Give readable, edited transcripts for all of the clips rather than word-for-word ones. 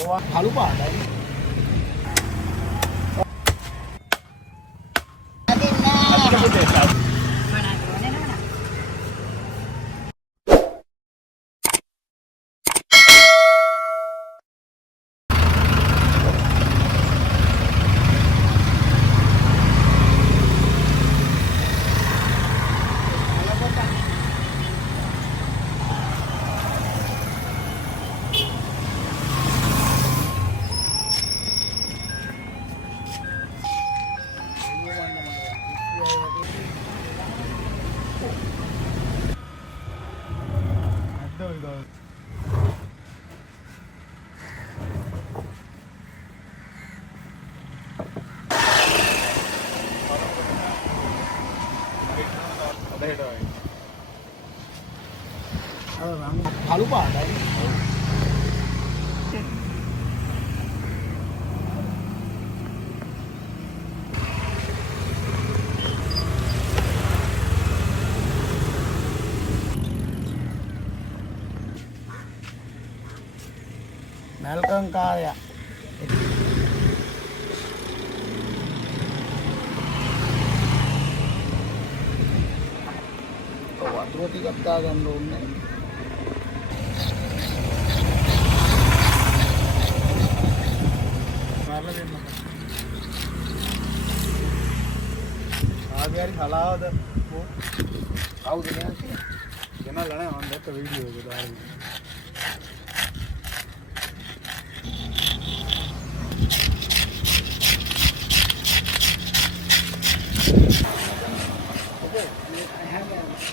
ඕවා කළු පාටයි. කළු පාටයි. මැල්කම් කාර්යය. වතුර ටිකක් දාගන්න ඕනේ. මාරලා දෙන්න. ආගියරි හලාවද? කවුද කියන්නේ? ගෙනල්ලා නැහැ මම දැක්ක වීඩියෝ එක දාලා.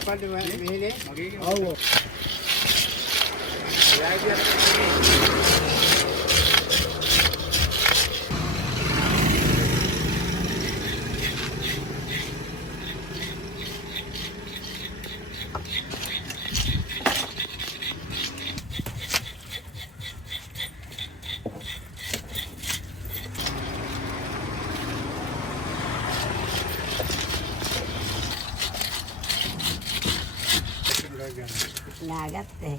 Pode mais ele. Oh. Nagate.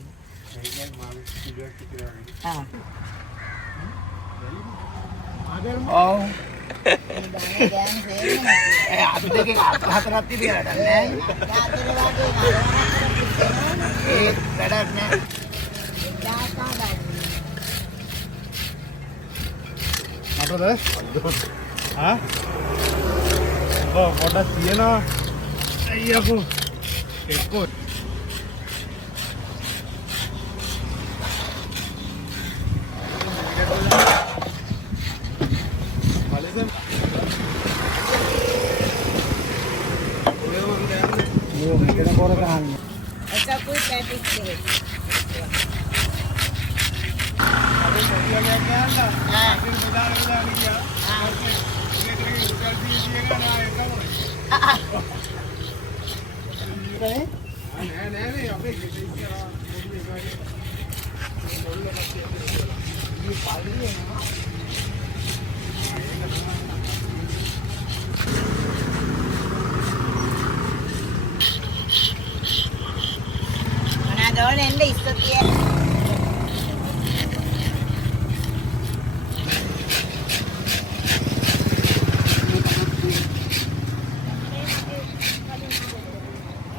Ah. Oh. Aku dekat hati-hati dia ada. Berat nih. Apa tuh? Hah? Oh, podas dia na. Iya aku. Ikut. ऐसा कोई पैकेज नहीं Doon hindi istorya.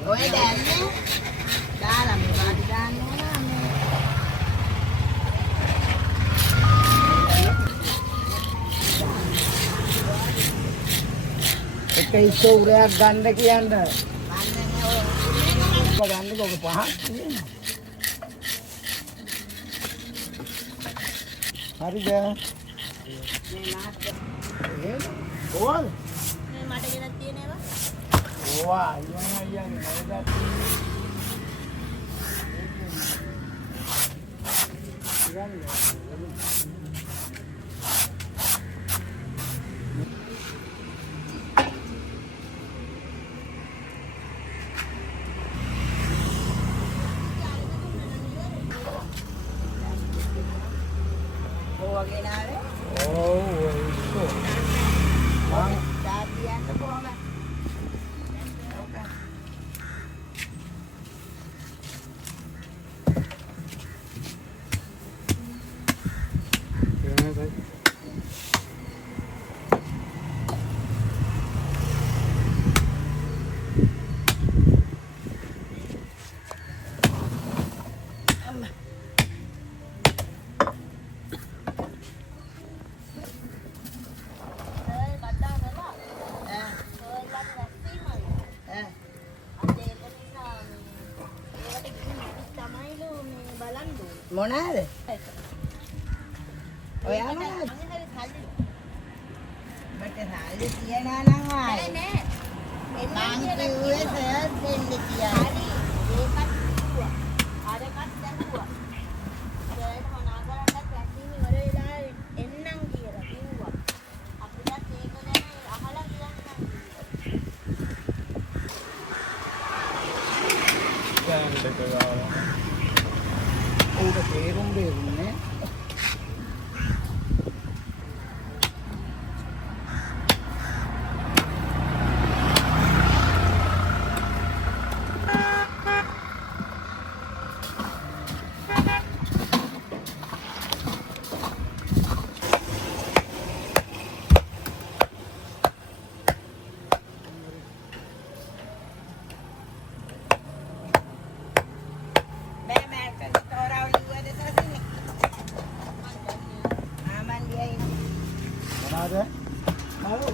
Oy dane. Dalam bagi dane. Ek iso urයක් ගන්න කියන්න. ගන්න කොක පහක්. හරිද? Orville? මට ගෙනත් තියෙනවා. ඕවා අයියන්නේ නේද? වගේ නාවේ. ඔව් ඒක. මං දාතියන්න කොහොමද? මොනවාද? ඔයා මොනවාද? මට සල්ලි තියනවා නම් ආයේ නෑ. මං කිව්වේ සර් දෙන්න කියලා. හරි. ඒකත් කිව්වා. අරකට දැක්කුවා. සර්ට මොනා කරන්නත් වැක්සින් ඉවර වෙලා එන්නම් කියලා කිව්වා. අපිටත් ඒක ගැන අහලා කියන්නම් කිව්වා. ඌට තේරුම් දෙන්නේ මොනවාද? හලෝ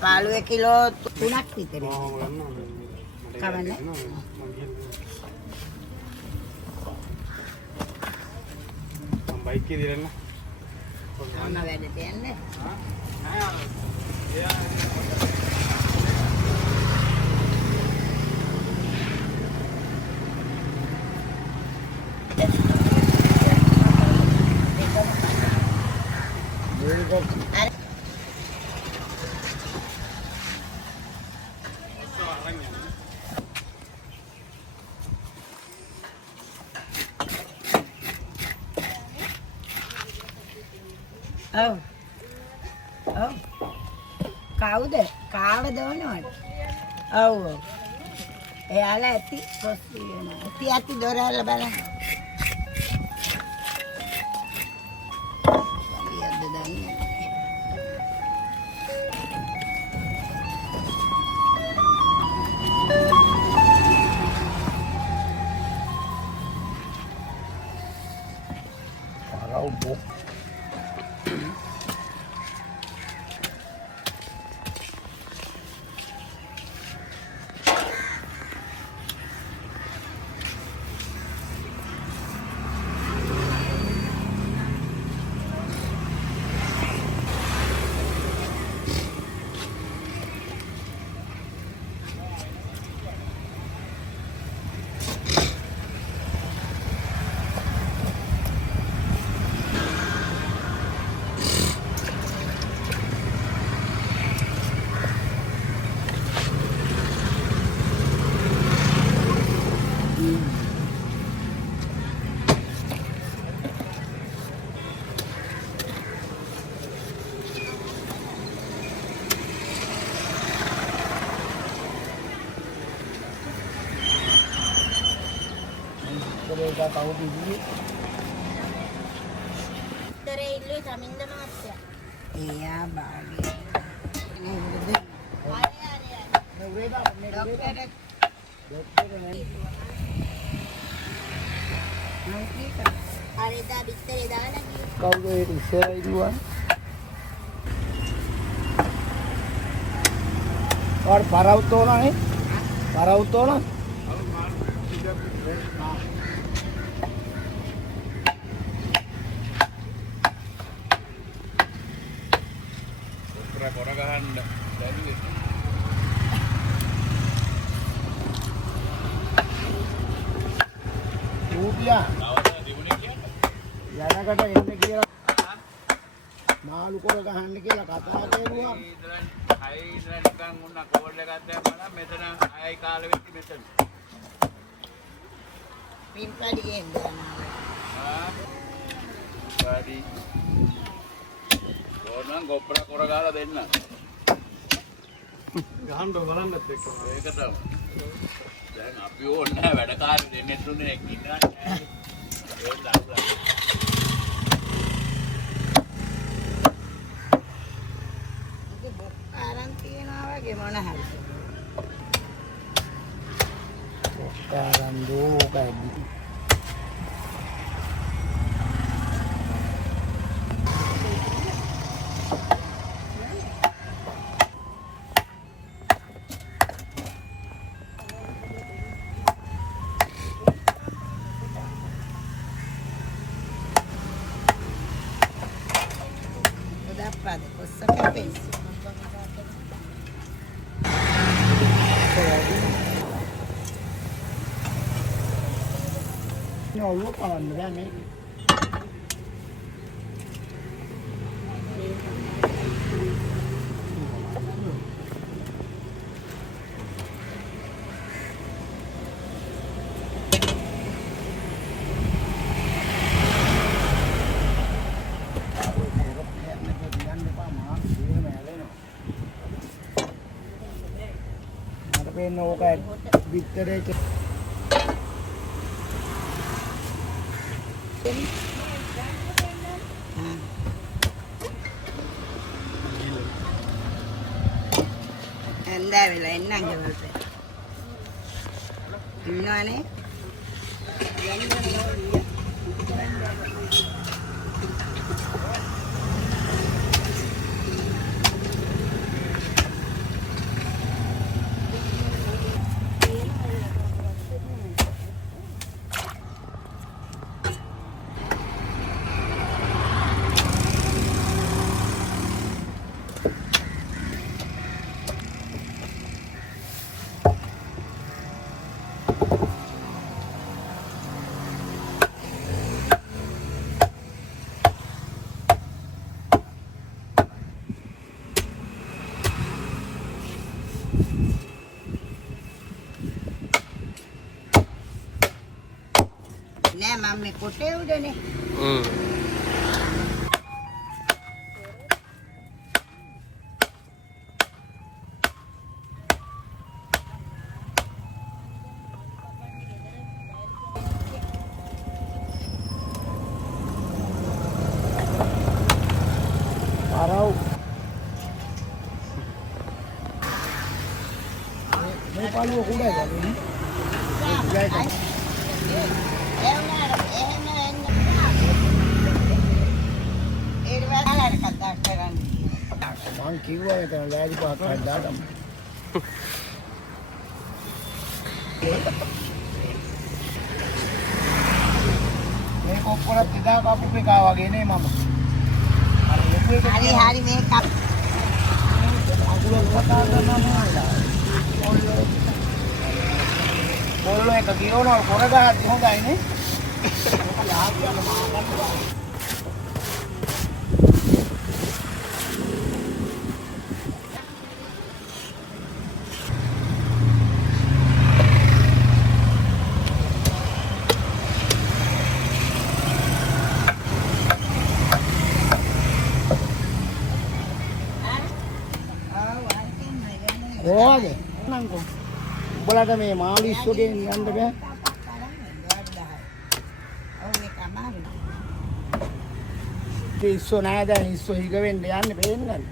පාලුවේ කිලෝ 3ක් විතර. කවන්නේ? බයික් එකේ දිරන්න. මොන වැඩද යන්නේ? ඔව්. ඔව්. කවුද? කාවද වනවද? ඔව්. එයාලා ඇති පොස් වෙනවා. ඇති දොර ඇරලා බලන්න. කලියද දන්නේ. parau bok kita tahu dulu. Dari ilu jamin dah mas ya. Iya bagi. Ini udah. Dokter. Hari dah bister dah lagi. Kau dari saya duluan. और parau तो ना है parau तो ना Udah. යනකට එන්න කියලා මාළු කොර ගහන්න කියලා කතා කරුවා. හයි ඉඳලා නිකන් උන්න කෝල් එකක් දැම්මම මෙතන ආයි කාලෙ වෙච්ච මෙතන. පින්පඩියෙන් දානවා. පඩි. ඕනනම් ගොප්පර කොර ගහලා දෙන්න. ගහන්න බලන්නත් එක්ක. ඒක තමයි. දැන් අපි ඕනේ නැහැ වැඩකාරයෝ දෙන්නේ තුනේ එක්ක ඉන්නවා. ඒක දාලා. Dapat කොස්ස කැපෙයි. ඔළුව පවන්න බෑ මේක. වෙන ඕක විතරේ ඇන්දා වෙලා එන්නම් ගෙවල්ට. ඉන්නවනේ. නෑ මම මේ කොටේ උඩනේ. ආරව් මේ පාළුව කුඩයි වගේ නේ. මං කිව්වා ඒක ලෑලි පහක් හදාගන්න. මේ කොක්කොලත් ඉදා කපු එකා වගේ නේ මම. හරි හරි මේක අකුල කතා කරනවා පොල්ලෝ එක කියනවා කොර ගහද්දි හොඳයි නේ. කොහොමද? නංගෝ. උඹලට මේ මාළු ඉස්සෝගේ යන්න බෑ. ඉස්සෝ නෑ දැන් ඉස්සෝ හිග වෙන්න යන්නේ පේන්නේ.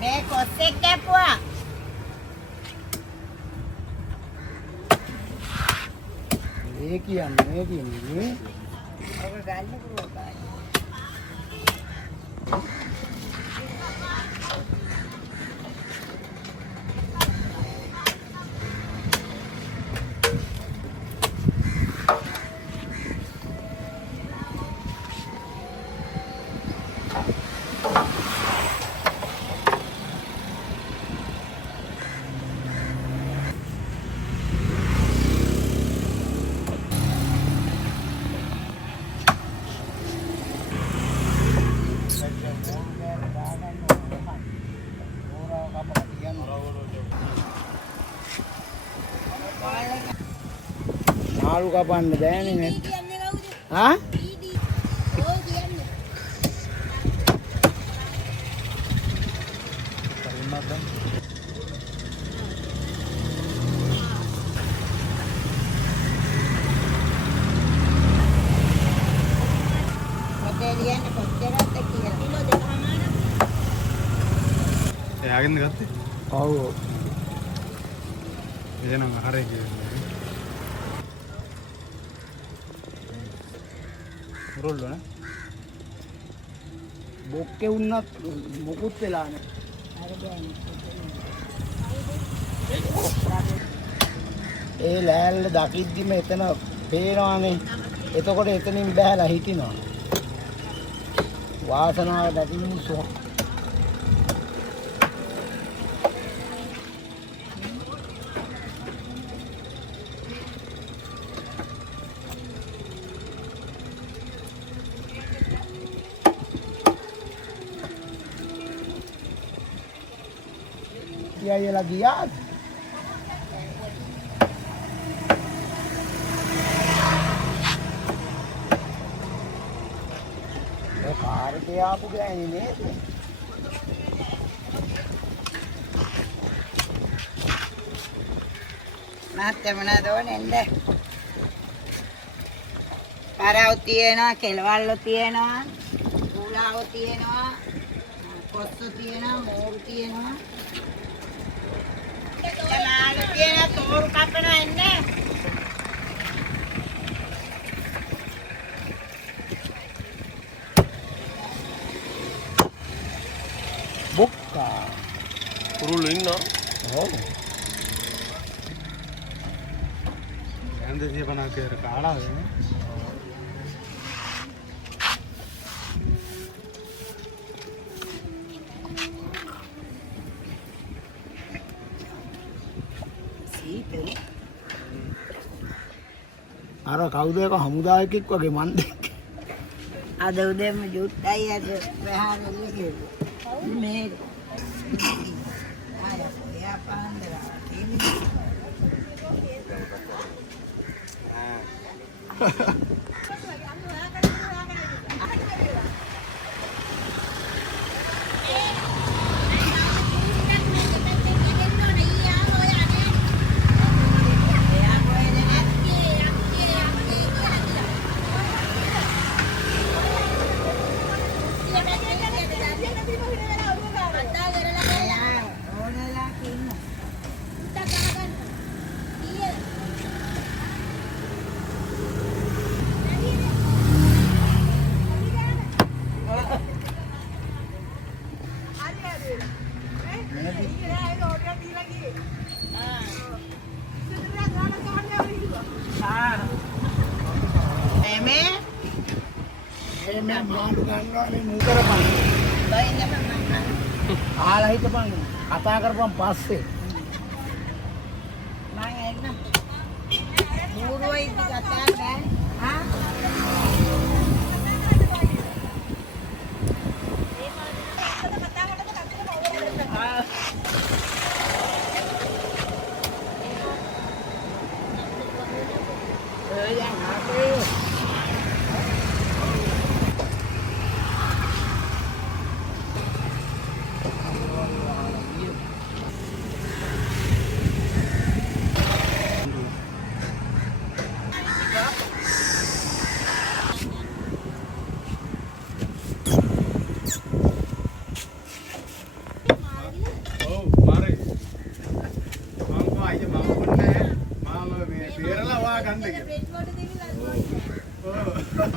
මේ කොස්සෙක් දැපුවා. මේ කියන්නේ නේ. ඔබ ගන්න පුරුවයි. මාළු කපන්න බෑනේ නේ. හා? යාගෙන්ද ගත්තේ? ඔව්. එදනම් හරි කියන්නේ. රෝල් වනේ. බොක්කේ වුණත් මොකුත් වෙලා නැහැ. ඒ ලෑල්ල දකිද්දිම එතන පේනවානේ. එතකොට එතනින් බෑලා හිටිනවා. වාසනාව නැති මිනිස්සු. Dia lagi ya. कार के आप गए नहीं නැත්te මොනවද ඕනේ නේද? කරාව තියෙනවා, කෙලවල්ල තියෙනවා, කුලාව තියෙනවා, කොස්ස තියෙනවා, මෝරු තියෙනවා. කලාල තියෙනවා, තෝරු කපනවා එන්නේ. Buka. කුරුල්ලෝ ඉන්නවා. Oh. යන්ද 150 කර කාලා වෙන්නේ. අර කවුද එක හමුදායකෙක් වගේ මන් දැක්කේ. අද උදේම ජුට්ටයි අද ප්‍රහාරෙලි කිව්වා. මේ ආය යා පාන්දරා මේ මාළු ගන්නවා මේ මූ කරපන්. ආලා හිටපන් කතා කරපන් පස්සේ. මම එන්න. මූරුවයි කතා කරන්නේ. හා?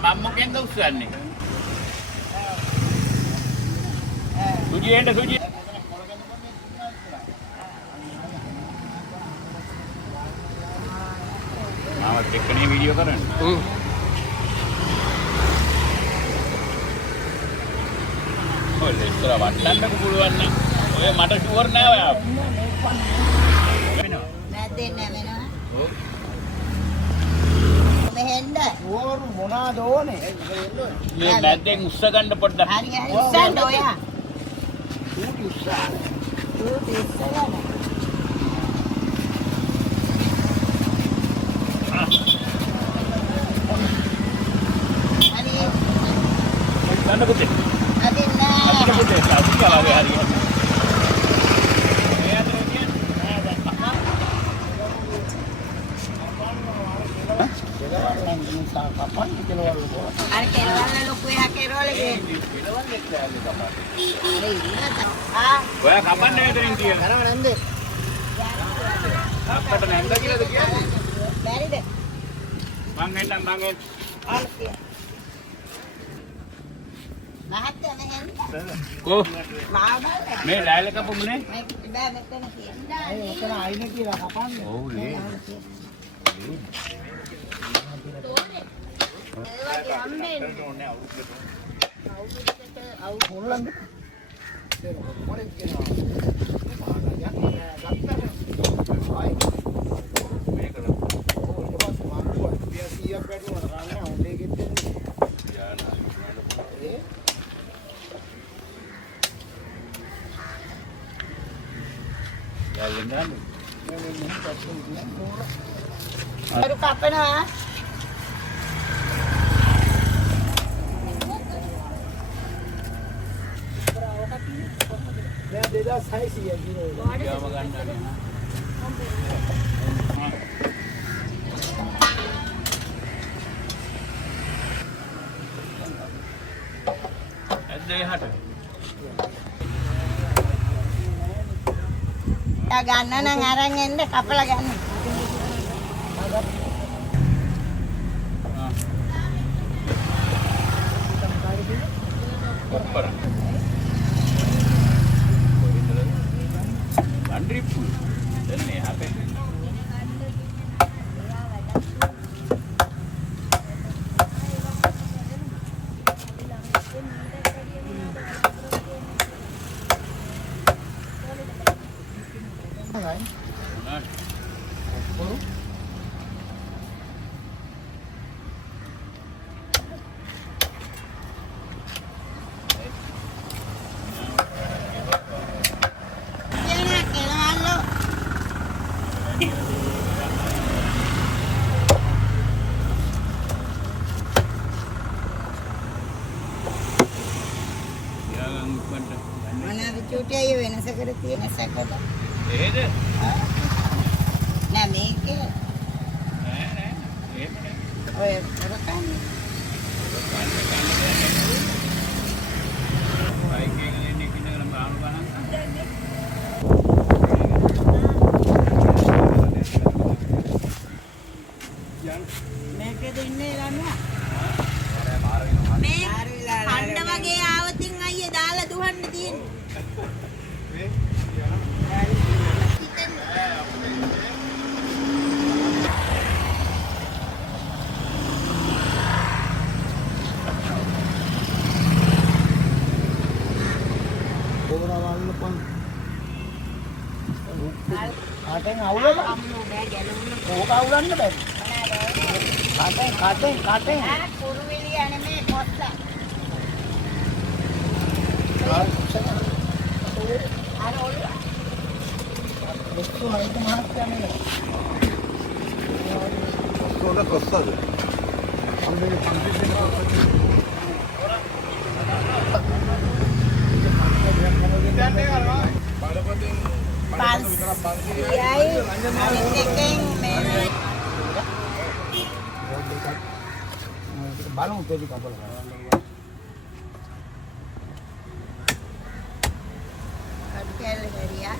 මම්මකෙන්ද උස්සන්නේ? සුජියෙන්ද සුජිය. ආවත් එක්කනේ වීඩියෝ කරන්නේ. ඔය ලෙස්තර වටන්නක පුළුවන් නම් ඔය මට ෂුවර් නෑ ඔයා. නැද්දේ නැවෙනවා. ඔව්. මෙහෙන්ද ඕරු මොනවාද ඕනේ? මේ නැද්දෙන් උස්ස ගන්න පොඩ්ඩක්. හරි හරි උස්සන්න ඔයා. ඌටි උස්සා. ඌටි උස්සගන්න. හරි. ගන්න පුතේ. අදින් නෑ. අදින් පුතේ සාදුකාලා වේ හරි. අර කෙලවල්ල ලොකු එහා කෙරවල ගේන්න. කෙලවල් එක්ක ඇල්ලේ තමයි. අර ඉන්න තමයි. ඔයා කපන්නේ මෙතනින් කියලා. කරව නැන්දේ. අප්පට නැන්ද කියලාද කියන්නේ? බැරිද? මං එන්නම් මං එන්න. ආලතිය. මහත්තයා මෙහෙන්. කො මාව බලන්න. මේ ලෑල්ල කපමුනේ. මේ බෑ මෙතන තියෙනවා. ඒ ඔතන අයින කියලා කපන්නේ. ඔව් නේ. මොනලන්ද? ඒක මොකද කියනවා? පාඩයක් ගත්තා. ආයි. මේක ඕ ඊට පස්සේ මාක්කුවා 100ක් වැටුණා ගන්න හොඳේ ගෙත්තේ. ඒ ලෑල්ලෙන් දාන්න. මේ පස්සේ ඉන්නේ නෝර. අර කපනවා. දැන් 2600 කිලෝ. යාම ගන්නනේ. ඇද්ද එහාට? යා ගන්න නම් අරන් එන්න කපලා ගන්න. කොප්පර. අන්ඩ්‍රිප්පු. දැන් එහාට. මොනවාද චූටිය වෙනසකට තියෙන සැකද? එහෙද? නෑ මේකේ නෑ නෑ. එහෙම නෑ. ඔය කරකන්නේ. බයික් එකෙන් එන්නේ කිනකල බාහන ගණන්. මේකේ දෙන්නේ ළමයා. මේ කණ්ඩ වගේ ආවතින් අයියේ දාලා දුවන්න තියෙන්නේ. කාටෙන් අවුලද? අම්මෝ බෑ ගැලුණා. ඕක අවුලන්න බැරි. කාටෙන් කුරුවිලි අනේ කොස්සා. අර ඔළුව. ඔක්කො හරියට මහත්ය නේ. ඔක්කොම කොස්සද? අම්මේ පන්ති අනිත් එකෙන් මේ බලමු තේරි කපල කඩකැල හරියා.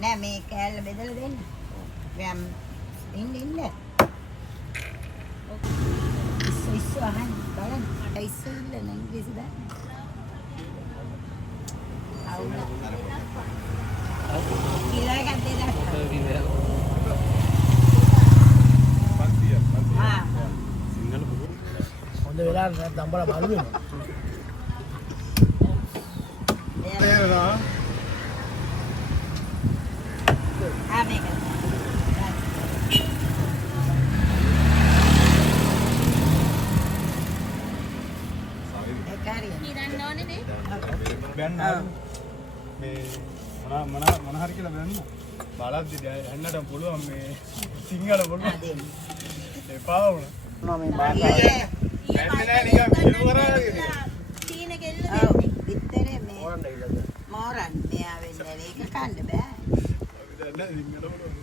නෑ මේ කෑල්ල බෙදලා දෙන්න. මම ඉන්න. ඉස්සු අහන්න බලන්න. මට ඉස්සු ඉන්න ඉංග්‍රීසි දාන්න. අවුල. කිලා එකක් දෙන්න. හොඳ වෙලාවට නැත්නම් බලලා බලු වෙනවා. මේක. කිරන්න ඕනේ නේ. බෑන්න මේ මොන හරි කියලා බෑන්න. බලද්දි යන්නට පුළුවන් මේ සිංහල පුළුවන්. එපා වුණා. මම මේ බෑන්න නෑ නිකන් මෙහෙවරා වගේ. තීන කෙල්ල ඔව් පිටරේ මේ මෝරන් මෙයා වෙන්නේ ඒක කන්න බෑ. දැන් සිංහල පුළුවන්.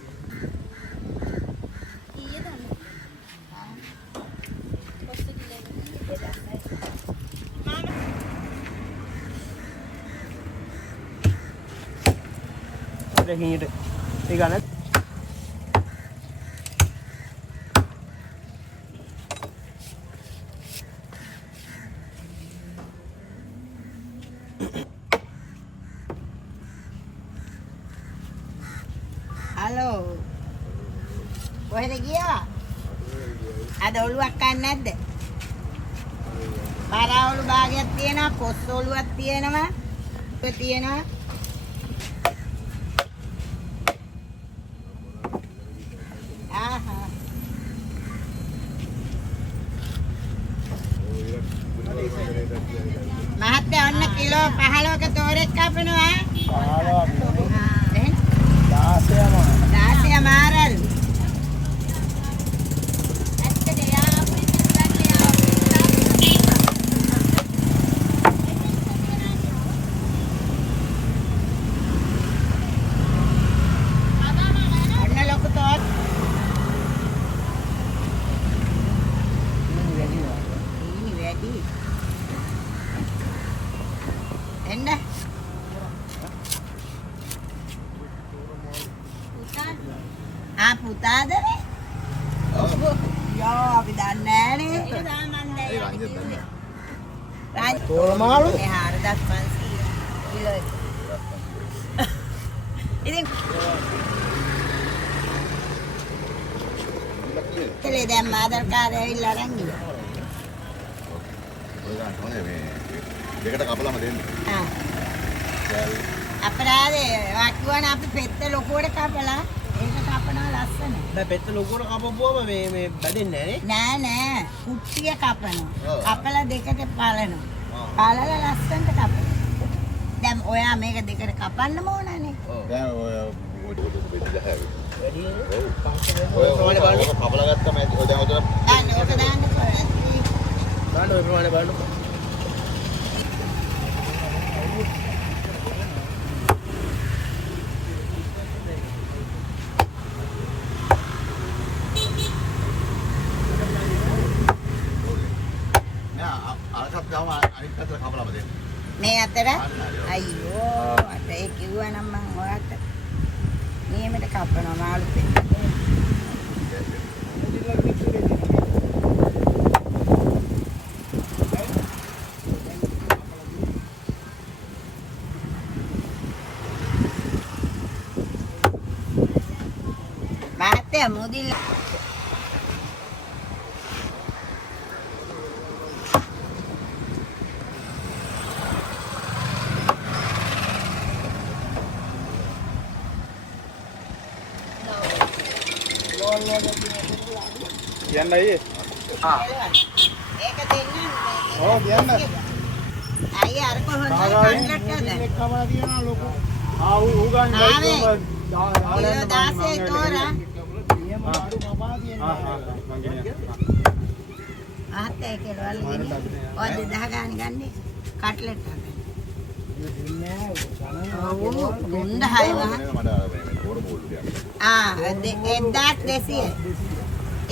කීය දන්නේ? කොස්ස කිලෝ. දෙහියට ඒ ගන්න හලෝ කොහෙද ගියා? අද ඔළුවක් ගන්න නැද්ද? පාරා ඔළු භාගයක් තියෙනවා, කොස් ඔළුවක් තියෙනවා. ඔය තියෙනවා. ආහා. මහත්තයා ඔන්න කිලෝ 15ක තෝරෙක් කපනවා. 16 මාරල්. ඇත්තට යා අපිට ඉස්සරහට යා. ඔන්න ලොකු තෝර. වැඩි. එන්න. පුතාද නේ? යා අපි දන්නේ නෑනේ. ඒක සාමාන්‍යයි. තෝරමාළු 4500 කිලෝ. ඉතින් කලේ දැන් ආධාර කාර්යය ඇවිල්ලා අරන් ගියා. ඔය ගන්න ඕනේ මේ දෙකට කපලාම දෙන්න. ආ. අපරාධේ වාක්‍යවන අපි පෙත්ත ලොකුවට කපලා ඒක කපනවා ලස්සන. දැන් පෙත්ත ලොකුවට කපපුවම මේ බැදෙන්නේ නෑ නෑ කුට්ටිය කපනවා. ඔව්. කපලා දෙකට පලනවා. පලලා ලස්සනට කපනවා. දැන් ඔයා මේක දෙකට කපන්න ඕනනේ. දැන් ඔය දෙන්න හැවි. වැඩි ඔව්. ප්‍රමාණය බලන්න. ඔය කපලා ගත්තම ඇති. ඔය දැන් ඔතන දැන් ඕක දාන්න කොහොමද? බලන්න ඔය ප්‍රමාණය බලන්න. නෑ අරකට ගාම අනිත් පැත්තට කපලාම දෙන්න. මේ අතර අයියෝ අත ඒ කිව්වනම් මම ඔයාට නියමයට කපනවා මාළු පෙත්ත. මහත්තයා මුදිල්ල කියන්න අයියේ. ඒක දෙන්න. ඔව් කියන්න. අයියා අර කොහොමද කන්ට්‍රක්ටර්ද? කමලා තියනවා ලොකු. ඌ ගන්න ආවේ. කිලෝ 16 තෝරා. නියම අඩු කපා තියෙනවා. මං ගෙනියන්න. මහත්තයා කියලා වල ඔය 2000 ගානේ ගන්නේ කට්ලට් එක. දෙන්නේ ඔව් 3000 මහ. මට මේ තෝර බෝල්ඩ් දෙයක්. 1200.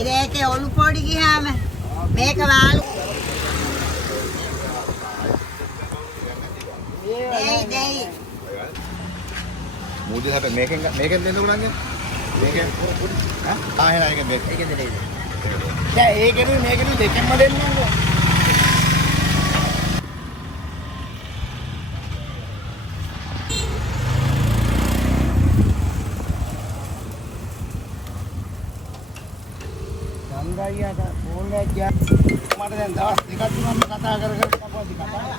ඒකේ ඔලු පොඩි ගියාම මේක වාලු. දෙයි. මූදිල හැබැයි මේකෙන් දෙන්න උනන්නේ. මේකෙන් එහෙනම් ඒකෙන් දෙන්න. ඒකෙන් දෙන්න. දැන් ඒකෙනු මේකෙනු දෙකෙන්ම දෙන්නම්කෝ. සංගයියට ෆෝන් එකක් ගියා. මට දැන් දවස් දෙකක් තුනක් කතා කර කපාදි කතා.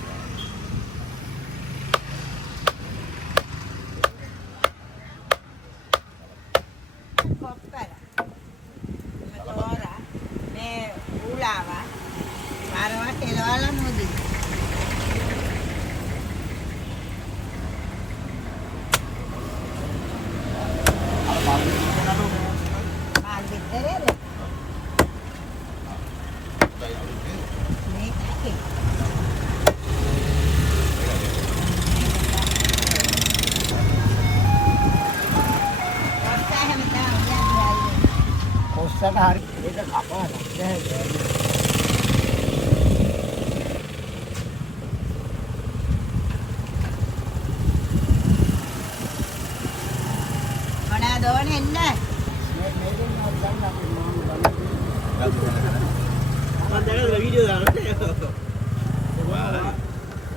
කොප්පර මතෝරා මේ උලාවා පාරවට එලවලා මොදි මාල් විතරද මේකේ කොස්සට හරි ඒක කපාලා දැන් මොනවද ඕනේ එන්න මේකෙන් ගන්න අපි මාමු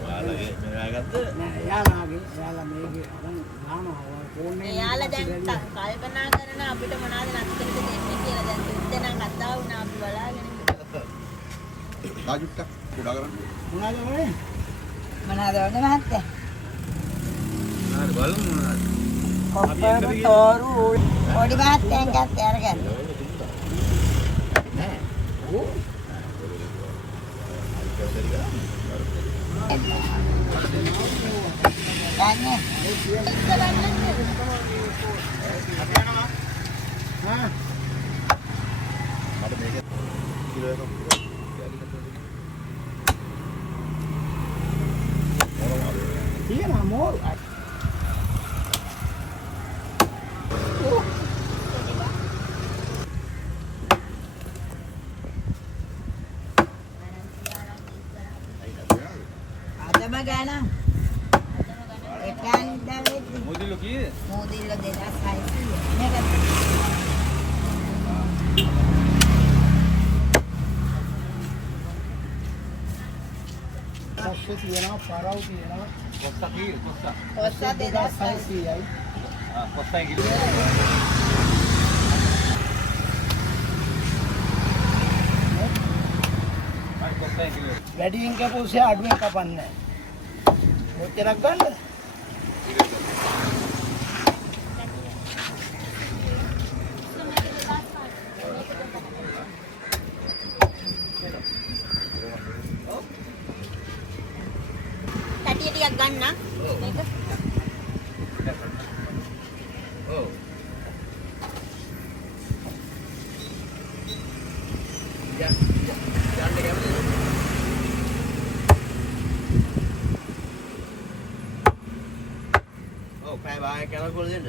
ඔයාලගේ මෙයා ගත්ත නෑ එයාලාගේ එයාලා මේකේ අරන් දානවා ෆෝන් එකේ එයාලා දැන් කල්පනා කරන අපිට මොනවද නැත්තද දෙන්නේ කියලා දැන් දෙන්නම් කතා වුණා අපි බලාගෙන රාජුට්ට කුඩා කරන්න. මොනවද ඔය මොනවද ඕනේ මහත්තයා හරි බලමු මොනවද. කොප්පර තෝරු පොඩි මහත්තයන් ගත්තේ අරගෙන නෑ ඕ ගන්න හා මට මේක කිලෝ එකක් තියෙනවා මෝරු අදම ගන්න එකෙන් දැවෙද්දි මොදිලු කීයේ? මොදිල්ල 2600 මේක පස්සේ තියෙනවා පරව් තියෙනවා කොස්සා කීයේ? කොස්සා. කොස්ස 2600 600යි කොස්සා කිලෝ. හරි කොස්සා කිලෝ. වැඩියෙන් කපුසේ අඩුවෙන් කපන්නේ කොච්චරක් ගන්නද කටිය ටිකක් ගන්න මේක ඔව් පැය භාගයක් යනකොට කොල්ල දෙන්න.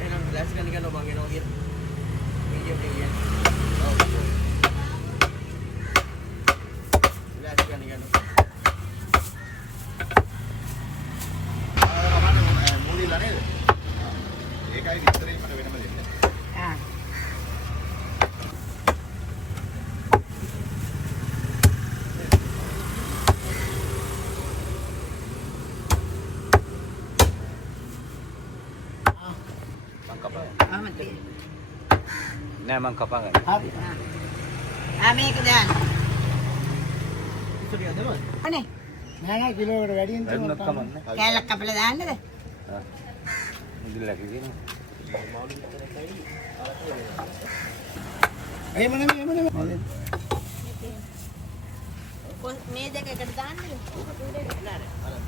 එහෙනම් දැස් ගන්න ගන්න මං එනවා කියන. මීඩියම් එක කියන්නේ. ඔව්. දැස් ගන්න ගන්න. මූලිලා නේද? ඒකයි විතරේ මට වෙනම දෙන්න. ආ නෑ මං කපා ගන්න. හරි මේක දාන්න අනේ නෑ නෑ කිලෝකට වැඩියෙන් වැඩුණත් තියෙනවා කමන්නේ. කෑල්ලක් කපලා දාන්නද මොදිලක් කියන්නේ. එහෙම නෙමෙයි මේ දෙක එකට දාන්නද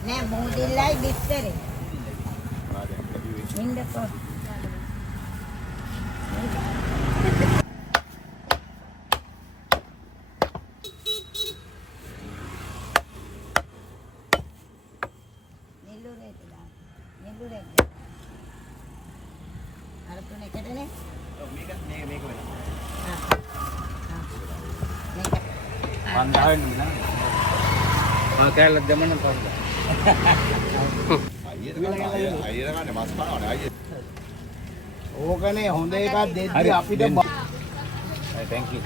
නෑ මොදිල්ලයි බිස්තරේ නින්දකෝ මං දාවෙන්නේ නෑ. කෑල්ලක් දෙමන්න පස්සේ. අයියර ගන්න මස් කනවනේ අයියර. ඕකනේ හොඳ එකක් හරි, දෙද්දි අපිට දෙන්න. thank you.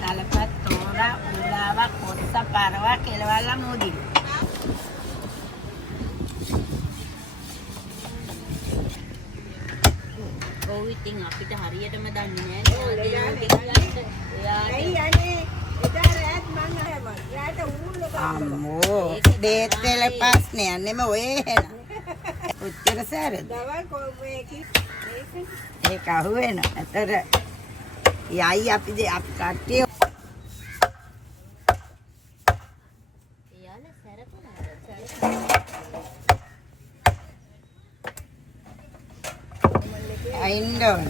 තලපත් තෝරා උලාවක් කොත්ත පරවා කෙලවල්ල මෝදි. ඔව් ඉතින් අපිට හරියටම දන්නේ නැහැ. අම්මෝ දේත් වල ප්‍රශ්නයක් නෙම ඔය එහෙනම්. කොච්චර සැරද? ඒක අහුවෙන. අතර යයි අපි කට්ටිය එයාලා සැරකුණා. අයින්ඩෝන.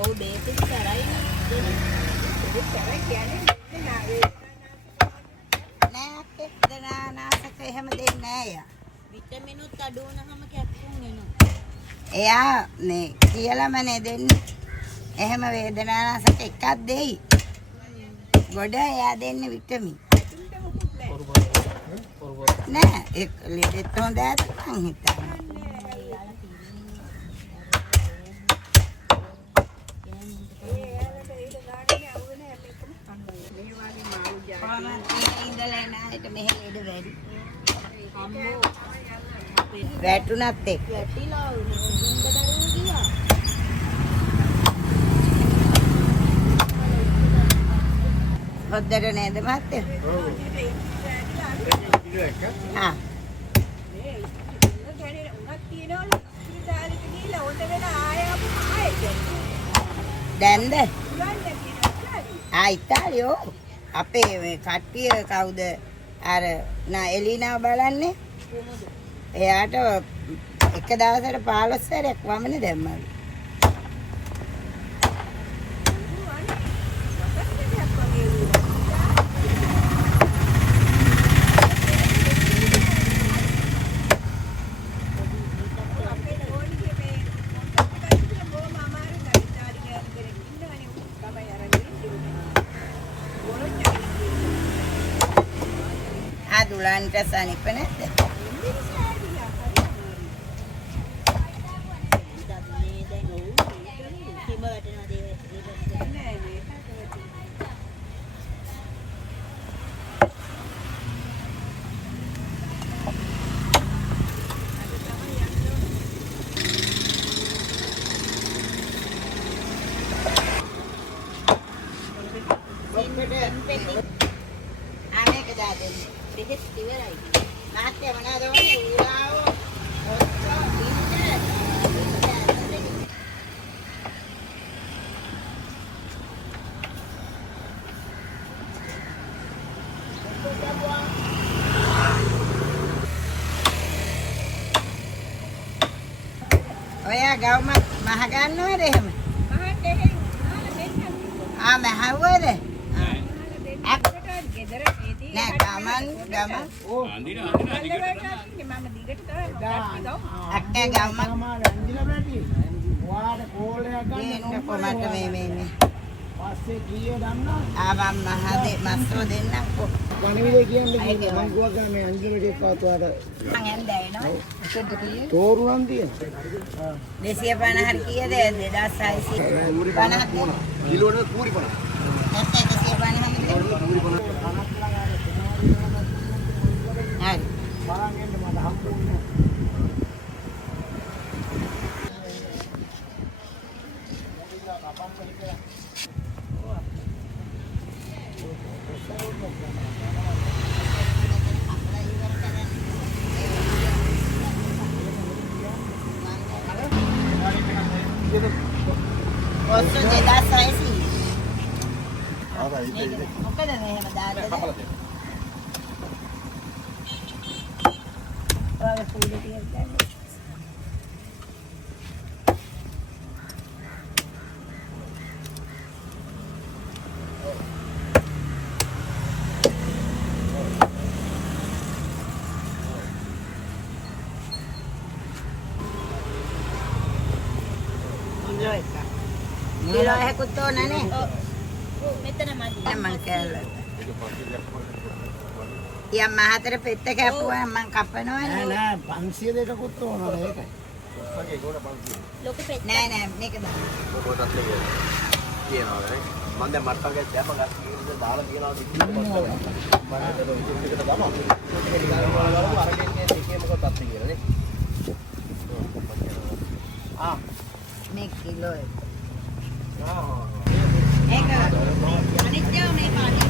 ඔව් දේපිට සැරයි නෑ අපේ දනානාසක එහෙම දෙන්නේ නෑ යා. විටමිනුත් අඩු වුණාම කැප්සූල් එනවා. එයා නේ කියලාමනේ දෙන්නේ. එහෙම වේදනානාසක එකක් දෙයි. ගොඩ එයා දෙන්නේ විටමින්. නෑ ඒක ලෙඩෙත් හොඳ ඇත මං හිතන්නේ. වැටුණත් එක්ක වැටිලා දුන්න බැරුව ගියා. හොද්දට නේද මහත්තයා? ආ දැන්ද? ඉතාලියෝ අපේ මේ කට්ටිය කවුද අර එලිනාව බලන්නේ? එයාට එක දවසට 15 සැරයක් වමනේ දැම්මලු. දුලන්ට සනිප නැද්ද? අනේක දාදෙන්න. බෙහෙත් ඉවරයි. නාට්‍ය මොනවද වනේ උලාවෝ ඔයා ගවම මහ ගන්නවද එහෙම? මහවද? නෑ ගමන් අඳින අක්කේ ගමන් රංජිලා බැටි. ඔයාට කෝලයක් ගන්න කොමට මේ පස්සේ කීය දන්නා? ආවම් මහදේ මස්සෝ දෙන්නක්කෝ පණිවිඩය කියන්නේ මං ගුවක් ගන්න මේ අංජලිට එක්කවත් ඔයාට මං ඇන්දා එනවා තෝරු නම් තියෙන. 250 හරි කීයද 2650 කිලෝට කූරි 50. නැත්නම් 150 හරි කූරි 50. හරි බලන් එන්න මට හම්බුනේ. ඔස්ස 2600 ආදා ඉතින් මොකද මෙහෙම දාන්නද? ඔය කූඩේ තියන්න. Rồi cả. Đi rồi hay cô tô nè nè. මෙතන මදි. Em mang kèo lại. තියන් මහතර පෙත්ත කැපුවා මම කපනවනේ. නෑ 500 දෙකකුත් ඕනද ඒකයි. ලොකු පෙත්ත. නෑ මේක දාන්න. පොඩක් කියනවා නේ. මම දැන් මට්ටම් එකක් දැම්ම ගස්කීන් දාලා තියනවා ඉතින් එකට දානවා. ඒක දානවා අරගෙන එකේ මොකක්ද අත් කියලා නේ. මේ කිලෝ එක. ආ. ඒක අනිත් ඒවා මේ පාඩේ.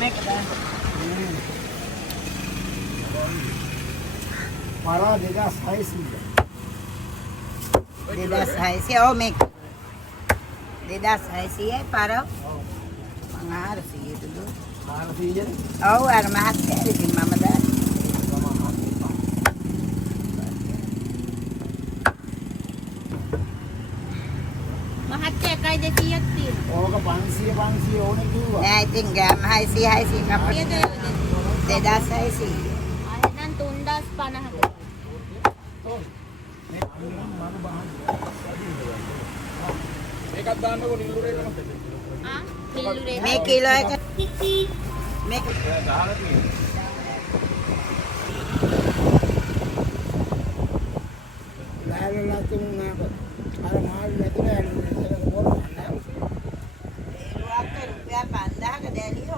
මේක දාන්න. පරා 2600. 2600 ඔව් මේක 2600යි පරව. මං 400 දුන්නු. 400 ඔව් අර මහත්තයා ඉතින් මම දාන්න. මහත්තයා 1.200ක් තියෙනවා. ඕක 500 ඕනේ කිව්වා. නෑ ඉතින් ගාම 600 කප්පියද 2600. එහෙනම් 3050ක. ඒකක් දාන්නකො නිල්ලුරේකම. ආ පිල්ලුරේ. මේ කිලෝ එක මේක ගහලා තියෙනවා. ලෑල්ලා තුනක් අර මාල් නැතුව ඇලුනේ ඒක පොරොන්නේ. රුපියල් 5000ක දැලිය